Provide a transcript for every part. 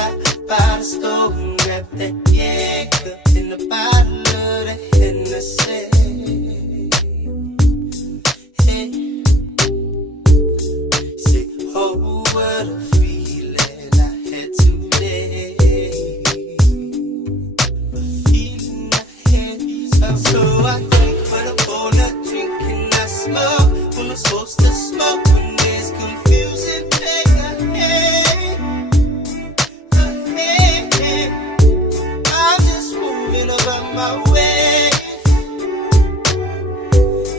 outside by the store and grab that Jaeger in the bottle of the Hennessy. Hey, say, oh, what a feeling I had today. The feeling I had. So I drink, but I pour that drink and I smoke when I'm supposed to smoke. When there's confusion, hey. I'm just moving about my way,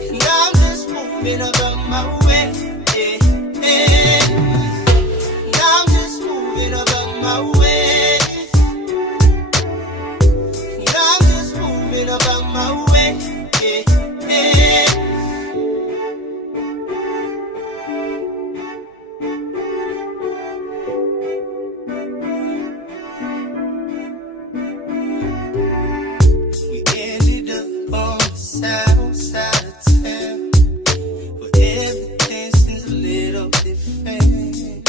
and I'm just moving about my way, and I'm just moving about my way, and I'm just moving about my way, We ended up on the south side of town, where everything seems a little different.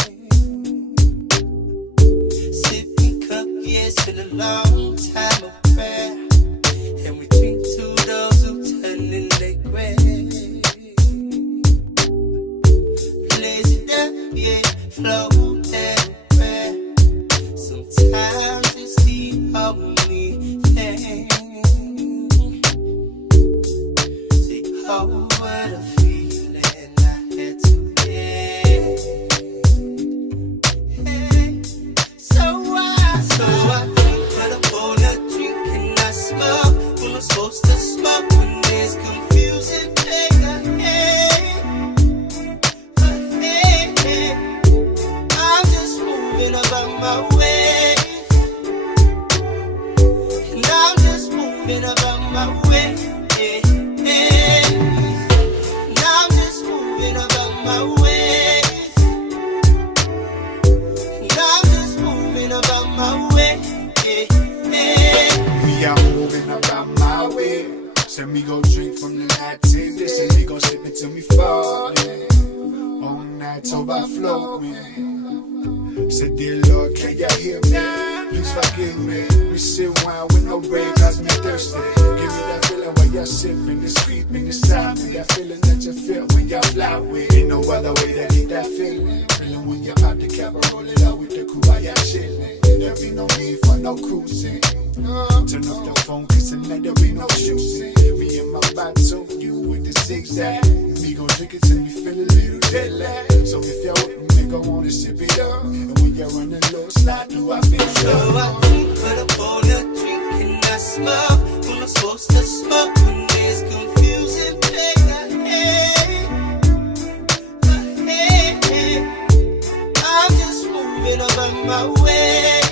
Sipping cup, yes, in a long time of prayer, and we drink to those who turn in their grave. Lazy up, yeah, flow down prayer. Sometimes it's the only thing. See, oh, what a feeling I had today. Hey, so I drink, but I pour that drink and I smoke when I'm supposed to smoke. When there's confusion, hey. I'm just moving about my way, and I'm just moving about my way, and I'm just moving about my way, and I'm just moving about my way, Me, I'm moving about my way. Send me go drink from the Latin dish, and me go sip it till me falling. On that over flowing. Said, dear Lord, can you hear me? Please forgive me. We sit wine with no break, cause me thirsty. Give me that feeling when you're sipping, it's creeping inside me. That feeling that you feel when you're fly with. Ain't no other way to get that feeling. Feeling when you pop the cap and roll it out with the crew while you're chilling. There be no need for no cruising. Turn off the phone, kissing like there be no choosing. Me and my bottle, you with the zigzag. Me gon' drink it till me feel a little jet lag. So if you're with me, go on and sip it up. And when you're running low, slide through, I feel So I drink, but I pour that drink and I smoke when I'm supposed to smoke. When there's confusion, hey. I'm just moving about my way.